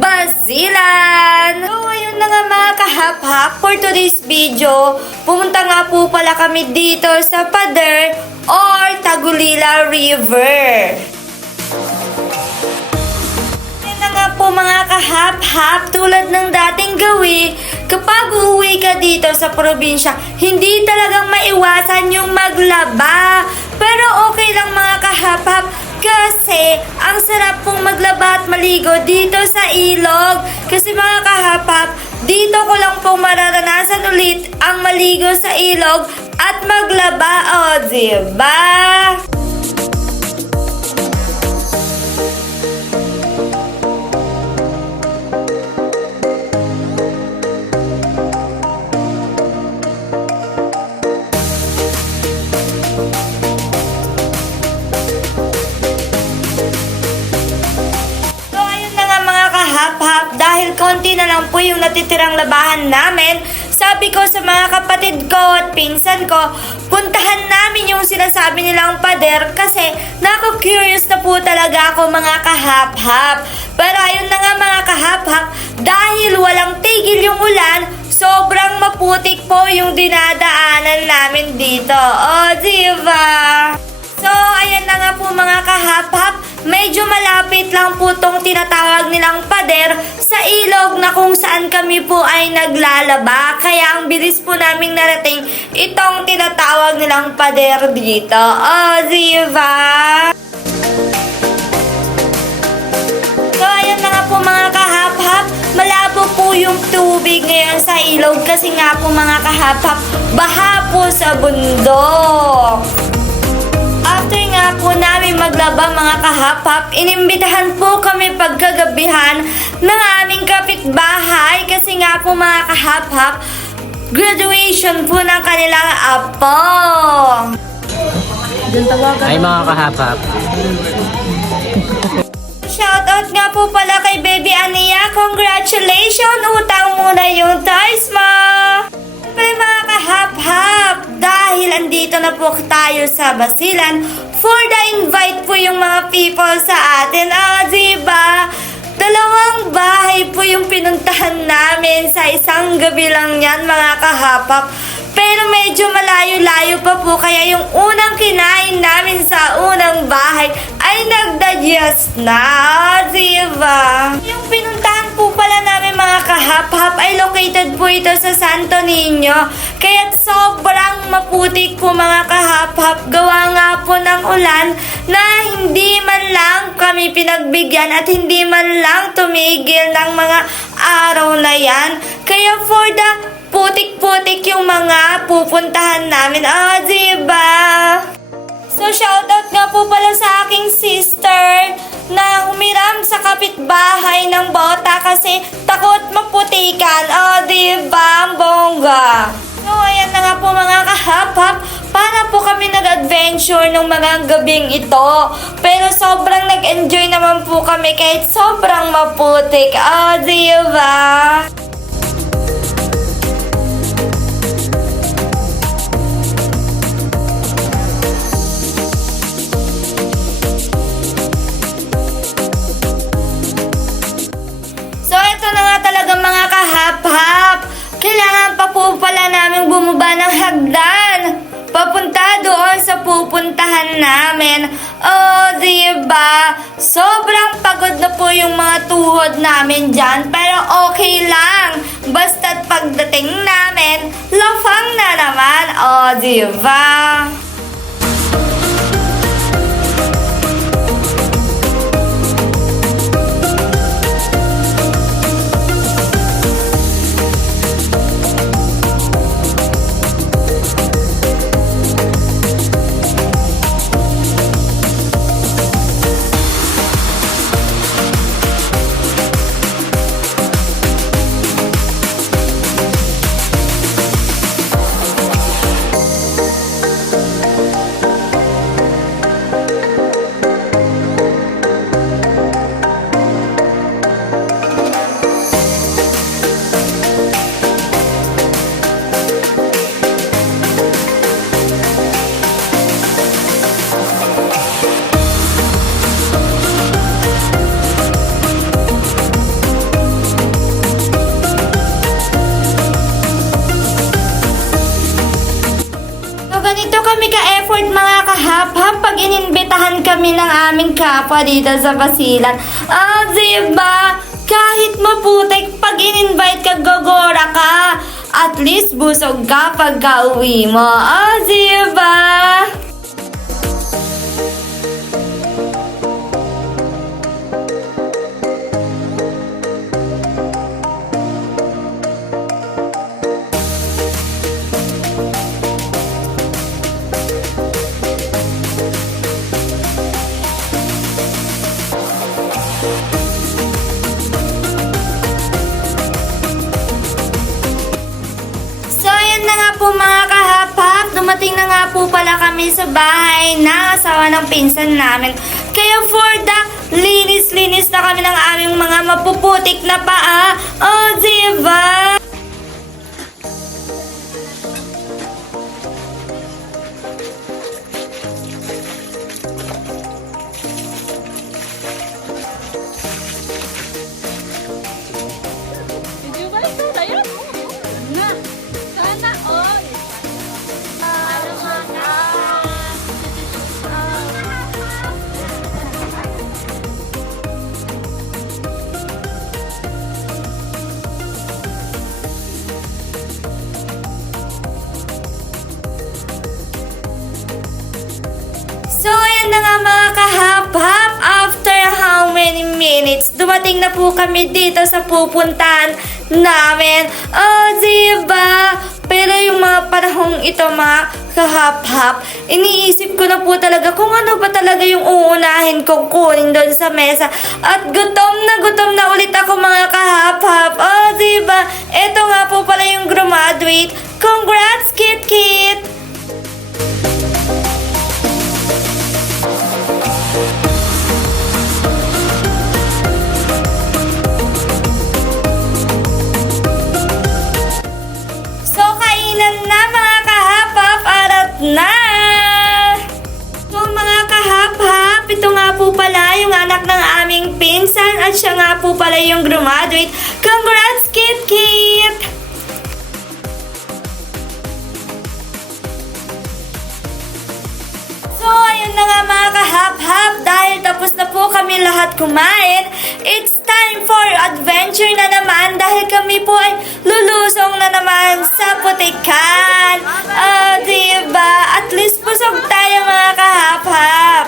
Basilan! So, ayun na nga mga kahap-hap, for today's video, pumunta nga po pala kami dito sa Pader or Tagulila River. Ayun na nga po mga kahap-hap, tulad ng dating gawin, kapag uuwi ka dito sa probinsya, hindi talagang maiwasan yung maglaba. Pero okay lang mga kahap-hap, kasi ang sarap pong maglaba at maligo dito sa ilog. Kasi mga kahapap, dito ko lang pong mararanasan ulit ang maligo sa ilog at maglaba. O, diba? Hap-hap, dahil konti na lang po yung natitirang labahan namin, sabi ko sa mga kapatid ko at pinsan ko, puntahan namin yung sinasabi nilang pader kasi naku-curious na po talaga ako mga kahap-hap. Pero ayun na nga mga kahap-hap, dahil walang tigil yung ulan, sobrang maputik po yung dinadaanan namin dito. O, diba? So, ayan na nga po mga kahap-hap, medyo malapit lang po tong tinatawag nilang pader sa ilog na kung saan kami po ay naglalaba. Kaya ang bilis po naming narating itong tinatawag nilang pader dito. O, diba? So, ayan na nga po mga kahap-hap, malabo po yung tubig ngayon sa ilog kasi nga po mga kahap-hap, baha po sa bundok. After nga po namin maglaba mga kahap-hap, inimbitahan po kami pagkagabihan ng aming kapitbahay kasi nga po mga kahap-hap, graduation po ng kanilang apo. Ay mga kahap-hap. Shoutout nga po pala kay Baby Ania, congratulations! Utang muna yung toys mo! Pero mga kahap-hap, dahil andito na po tayo sa Basilan, for the invite po yung mga people sa atin. Diba? Dalawang bahay po yung pinuntahan namin sa isang gabi lang yan mga kahapap. Pero medyo malayo-layo pa po, kaya yung unang kinain namin sa unang bahay ay nagdadyas na, diba? Yung pinuntahan po pala namin mga kahap-hap ay located po ito sa Santo Niño. Kaya sobrang maputik po mga kahap-hap, gawa nga po ng ulan na hindi man lang kami pinagbigyan at hindi man lang tumigil ng mga araw na yan. Kaya for the putik-putik yung mga pupuntahan namin. Diba? So, shoutout nga po pala sa aking sister na humiram sa kapitbahay ng bota kasi takot maputikan. Diba? Ang bongga. So, ayan na nga po mga kahap-hap. Para po kami nag-adventure ng mga gabing ito. Pero sobrang nag-enjoy naman po kami kahit sobrang maputik. Diba? Mga kahap-hap, kailangan pa po pala namin bumaba ng hagdan papunta doon sa pupuntahan namin. Diba? Sobrang pagod na po yung mga tuhod namin dyan, pero okay lang. Basta't pagdating namin, lafang na naman. Diba? ininbitahan kami ng aming kapwa dito sa Basilan. Diba? Kahit maputik, pag in-invite ka, gagora ka. At least busog ka pag uwi mo. Diba? So, ayan na nga po mga kahapap. Dumating na nga po pala kami sa bahay ng asawa ng pinsan namin. Kaya for the linis-linis na kami ng aming mga mapuputik na paa. Diba? Video ba ito? Ayan. Na. Sana all. So, ayan na nga mga kahap-hap. After how many minutes, dumating na po kami dito sa pupuntahan namin. Diba? Pero yung mga panahong ito mga kahap-hap, iniisip ko na po talaga kung ano ba talaga yung uunahin kong kunin doon sa mesa. At gutom na ulit ako mga kahap-hap. Diba? Ito nga po pala yung graduate. Congrats, Kit Kit! So, kainan na mga kahap-hap, arat na! So, mga kahap-hap, ito nga po pala yung anak ng aming pinsan at siya nga po pala yung graduate. Congrats, Kit Kit! So, ayun na nga mga kahap-hap, dahil tapos na po kami lahat kumain, it's time for adventure na naman dahil kami po ay lulusong na naman sa putikan. Diba? At least busog tayo mga kahap-hap.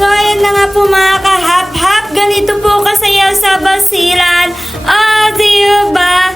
So, ayan na nga po mga kahap-hap. Ganito po kasaya sa Basilan. Diba?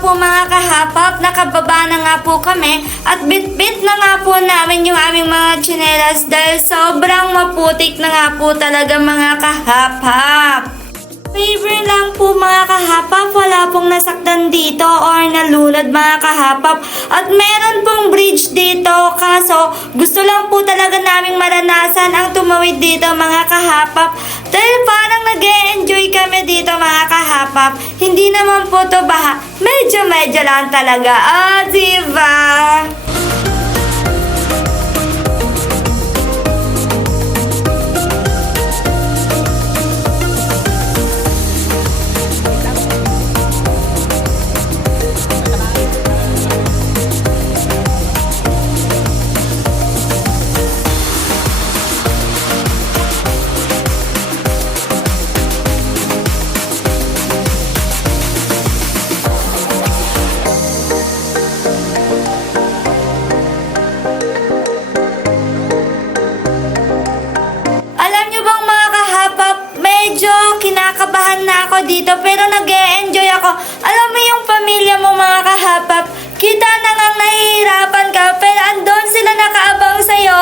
po mga kahapap, nakababa na nga po kami at bit-bit na nga po namin yung aming mga tsinelas dahil sobrang maputik na nga po talaga mga kahapap. Favor lang po mga kahapap, wala pong nasaktan dito or nalunod mga kahapap. At meron pong bridge dito kaso gusto lang po talaga naming maranasan ang tumawid dito mga kahapap. Dahil parang nag-e-enjoy kami dito mga kahapap. Hindi naman po to baha. Medyo lang talaga. Diba? Alam nyo bang mga kahapap, medyo kinakabahan na ako dito pero nag-e-enjoy ako. Alam mo yung pamilya mo mga kahapap, kita na ngang nahihirapan ka pero andon sila nakaabang sa'yo.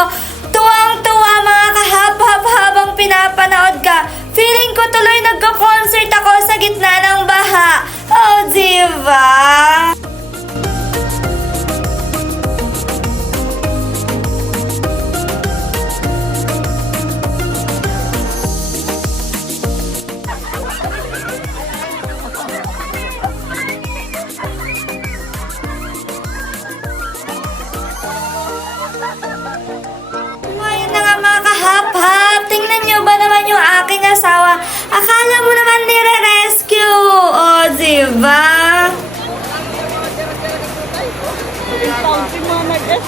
Tuwang-tuwa mga kahapap habang pinapanood ka. Feeling ko tuloy nagko-concert ako sa gitna ng baha. Diba? Ngayon na nga mga kahap-hap, tingnan nyo ba naman yung aking asawa? Akala mo naman nire-rescue. Diba? Counting mga nag-es.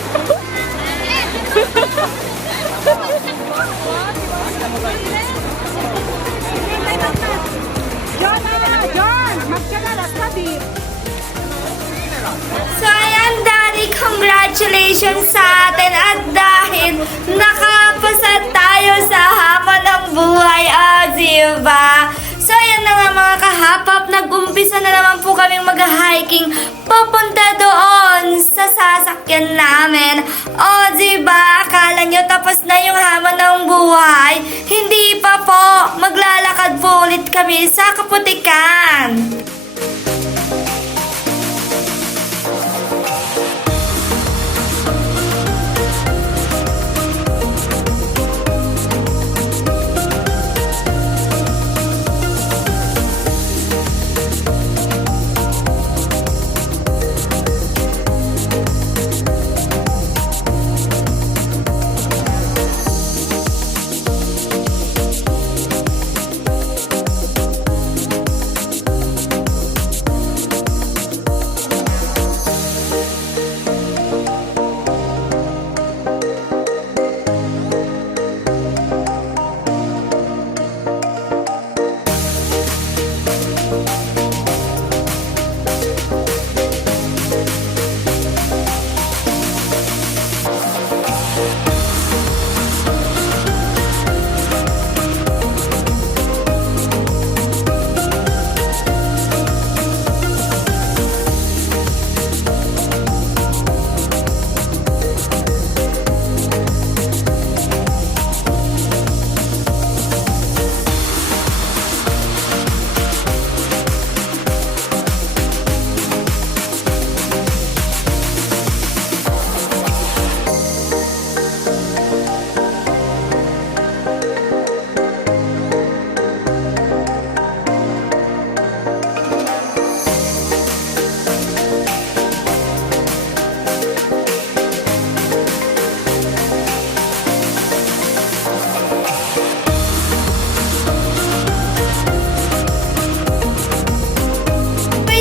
John! Magkagalas ka, Bip. So ayan Daddy, congratulations sa atin at dahil nakapasa tayo sa hamon ng buhay, diba? So ayan na nga mga kahapap, nag-umpisa na naman po kaming mag-hiking papunta doon sa sasakyan namin. Diba? Akala nyo tapos na yung hamon ng buhay? Hindi pa po, maglalakad po ulit kami sa Kaputikan.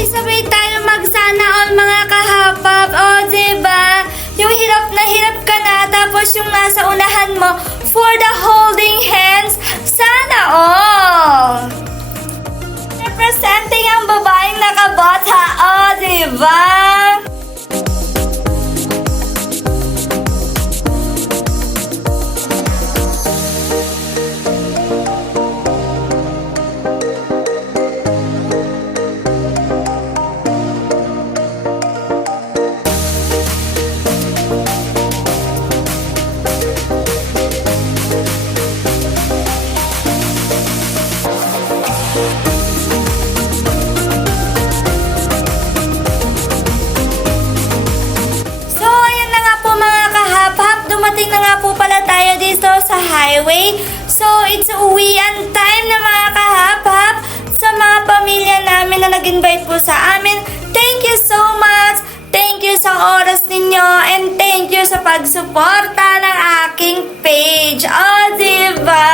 Sabay tayo magsana all mga kahapap. Diba? Yung hirap na hirap ka na tapos yung nasa unahan mo for the holding hands. Sana all. Representing ang babaeng nakabata. Diba? highway. So, it's uwian time na mga kahap-hap. Sa mga pamilya namin na nag-invite po sa amin, thank you so much! Thank you sa oras ninyo and thank you sa pagsuporta ng aking page. Oh, diba?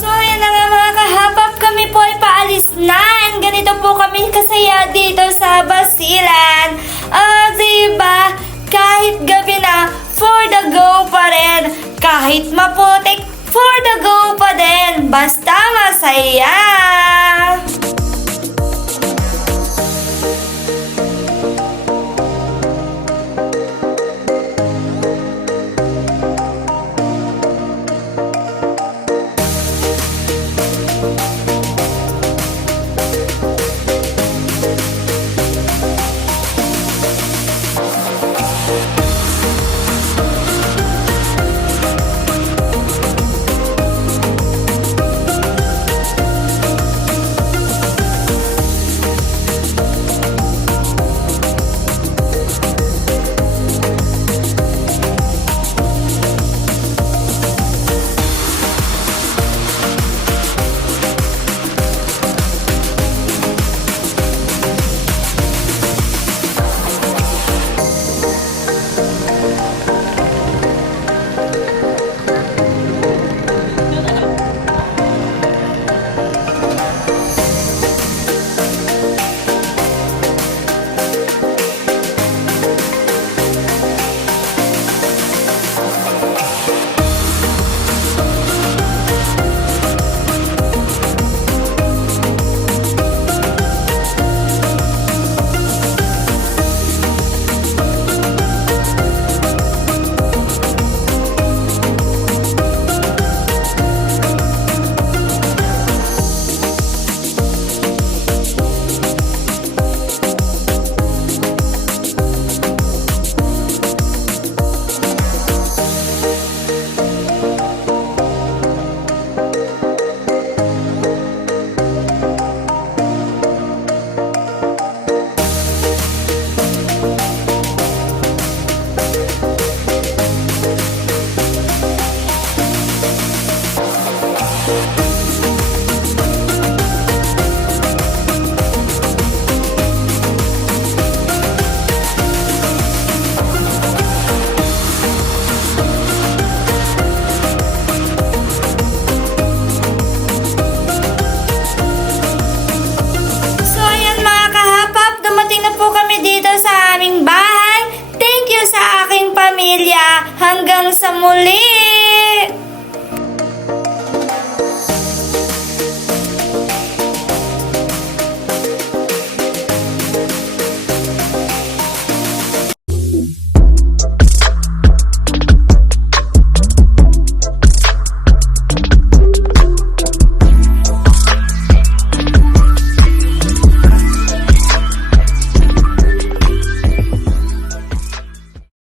So, ayan na nga mga kahapap, kami po ay paalis na. And ganito po kami kasaya dito sa Basilan. Diba? Kahit gabi na, for the go pa rin. Kahit maputik, for the go pa din. Basta masaya. So, ayan mga kahapap, dumating na po kami dito sa aming bahay. Thank you sa aking pamilya. Hanggang sa muli!